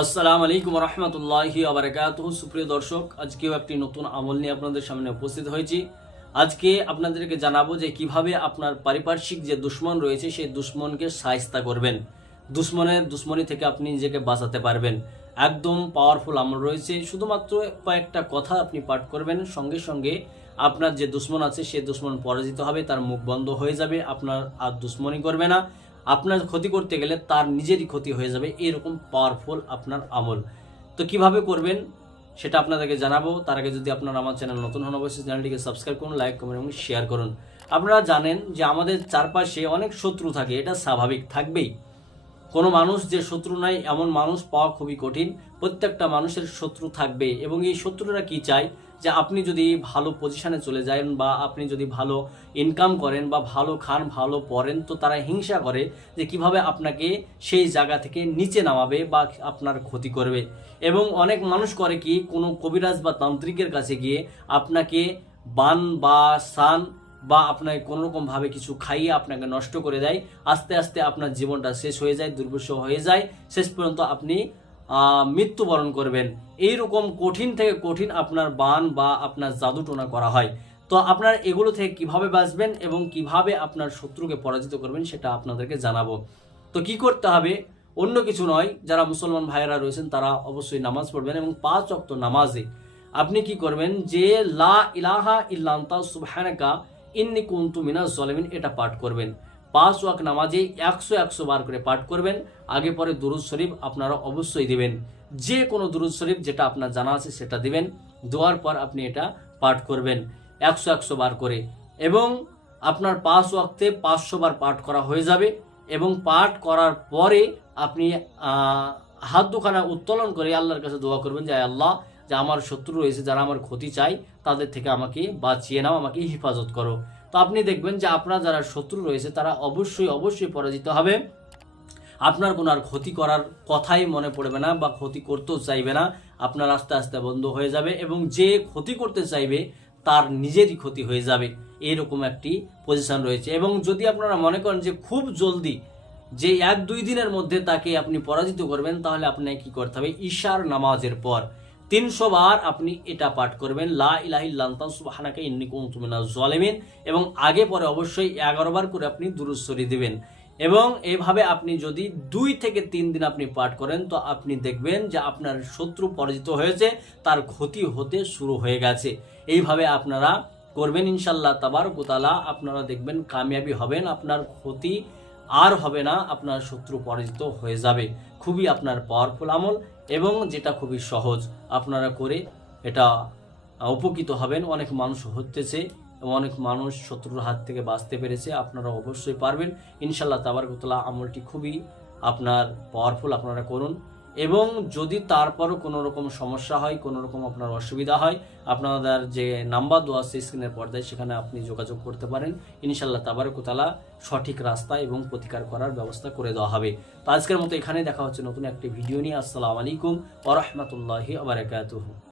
আসসালামু আলাইকুম রহমতুল্লাহি আবরকাত সুপ্রিয় দর্শক, আজকেও একটি নতুন আমল নিয়ে আপনাদের সামনে উপস্থিত হয়েছি। আজকে আপনাদেরকে জানাব যে কীভাবে আপনার পারিপার্শ্বিক যে দুশ্মন রয়েছে, সেই দুশ্মনকে সায়স্তা করবেন। দুশ্মনের দুশ্মনী থেকে আপনি নিজেকে বাঁচাতে পারবেন। একদম পাওয়ারফুল আমল রয়েছে। শুধুমাত্র কয়েকটা কথা আপনি পাঠ করবেন। সঙ্গে সঙ্গে আপনার যে দুশ্মন আছে, সেই দুশ্মন পরাজিত হবে, তার মুখ বন্ধ হয়ে যাবে, আপনার আর দুশ্মনী করবে না। আপনার ক্ষতি করতে গেলে তার নিজেরই ক্ষতি হয়ে যাবে, এরকম পাওয়ারফুল আপনার আমল। তো কীভাবে করবেন সেটা আপনাদেরকে জানাব। তার আগে যদি আপনারা আমার চ্যানেল নতুন হন, অবশ্যই চ্যানেলটিকে সাবস্ক্রাইব করুন লাইক কমেন্ট এবং শেয়ার করুন। আপনারা জানেন যে আমাদের চারপাশে অনেক শত্রু থাকে, এটা স্বাভাবিক থাকবেই। কোনো মানুষ যে শত্রু নাই, এমন মানুষ পাওয়া খুবই কঠিন। প্রত্যেকটা মানুষের শত্রু থাকবে এবং এই শত্রুরা কি চায়? যে আপনি যদি ভালো পজিশনে চলে যান বা আপনি যদি ভালো ইনকাম করেন বা ভালো খান, ভালো পড়েন, তো তারা হিংসা করে যে কীভাবে আপনাকে সেই জায়গা থেকে নিচে নামাবে বা আপনার ক্ষতি করবে। এবং অনেক মানুষ করে কি, কোনো কবিরাজ বা তান্ত্রিকের কাছে গিয়ে আপনাকে বান বা সান বা আপনাকে কোনোরকমভাবে কিছু খাইয়ে আপনাকে নষ্ট করে দেয়, আস্তে আস্তে আপনার জীবনটা শেষ হয়ে যায় দুর্বিষহ হয়ে যায়, শেষ পর্যন্ত আপনি মৃত্যুবরণ করবেন। এই রকম কঠিন থেকে কঠিন আপনার বান বা আপনার জাদুটোনা করা হয়। তো আপনার এগুলো থেকে কীভাবে বাঁচবেন এবং কীভাবে আপনার শত্রুকে পরাজিত করবেন সেটা আপনাদেরকে জানাব। তো কি করতে হবে? অন্য কিছু নয়, যারা মুসলমান ভাইয়েরা রয়েছেন তারা অবশ্যই নামাজ পড়বেন এবং পাঁচ অক্ত নামাজে আপনি কি করবেন? যে লা ইলাহা ইল্লান্তা সুবহানাকা ইন্নি কুন্তু মিনাজ জলেমিন এটা পাঠ করবেন। পাঁচ ওয়াক নামাজে একশো একশো বার করে পাঠ করবেন। আগে পরে দুরুদ শরীফ আপনারা অবশ্যই দিবেন। যে কোনো দুরুদ শরীফ যেটা আপনার জানা আছে সেটা দিবেন। দেওয়ার পর আপনি এটা পাঠ করবেন একশো একশো বার করে। এবং আপনার পাঁচ ওয়াক্তে পাঁচশো বার পাঠ করা হয়ে যাবে। এবং পাঠ করার পরে আপনি হাত দুখানা উত্তোলন করে আল্লাহর কাছে দোয়া করবেন যে আল্লাহ যে আমার শত্রু রয়েছে, যারা আমার ক্ষতি চাই তাদের থেকে আমাকে বাঁচিয়ে নাও, আমাকে হেফাজত করো। তো আপনি দেখবেন যে আপনার যারা শত্রু রয়েছে, তারা অবশ্যই অবশ্যই পরাজিত হবে। আপনার কোনো আর ক্ষতি করার কথাই মনে পড়বে না বা ক্ষতি করতেও চাইবে না। আপনার আস্তে আস্তে বন্ধ হয়ে যাবে এবং যে ক্ষতি করতে চাইবে, তার নিজেরই ক্ষতি হয়ে যাবে। এরকম একটি পজিশন রয়েছে। এবং যদি আপনারা মনে করেন যে খুব জলদি যে এক দুই দিনের মধ্যে তাকে আপনি পরাজিত করবেন, তাহলে আপনাকে কি করতে হবে? ঈশার নামাজের পর। তিনশো বার আপনি এটা পাঠ করবেন, লা ইলাহিল্লান্তা সুবহানাকা এবং আগে পরে অবশ্যই এগারো বার করে আপনি দুরুশ্বরী দিবেন। এবং এভাবে আপনি যদি দুই থেকে তিন দিন আপনি পাঠ করেন, তো আপনি দেখবেন যে আপনার শত্রু পরাজিত হয়েছে, তার ক্ষতি হতে শুরু হয়ে গেছে। এইভাবে আপনারা করবেন ইনশাল্লাহ তাবার কোতালা আপনারা দেখবেন কামিয়াবি হবেন, আপনার ক্ষতি আর হবে না, আপনার শত্রু পরাজিত হয়ে যাবে। খুবই আপনার পাওয়ারফুল আমল এবং যেটা খুবই সহজ, আপনারা করে এটা উপকৃত হবেন। অনেক মানুষ হতেছে এবং অনেক মানুষ শত্রুর হাত থেকে বাঁচতে পেরেছে, আপনারা অবশ্যই পারবেন। ইনশাল্লাহ তাবারকতলা আমলটি খুবই আপনার পাওয়ারফুল আপনারা করুন। এবং যদি তারপরও কোনো রকম সমস্যা হয় কোনো রকম আপনার অসুবিধা হয়, আপনাদের যে নাম্বার দেওয়া আছে স্ক্রিনের পর্দায়, সেখানে আপনি যোগাযোগ করতে পারেন। ইনশাল্লাহ তাবারকুতালা সঠিক রাস্তা এবং প্রতিকার করার ব্যবস্থা করে দেওয়া হবে। তো আজকের মতো এখানে দেখা হচ্ছে নতুন একটি ভিডিও নিয়ে। আসসালামু আলাইকুম ওরহমতুল্লাহি আবরাকাতুহু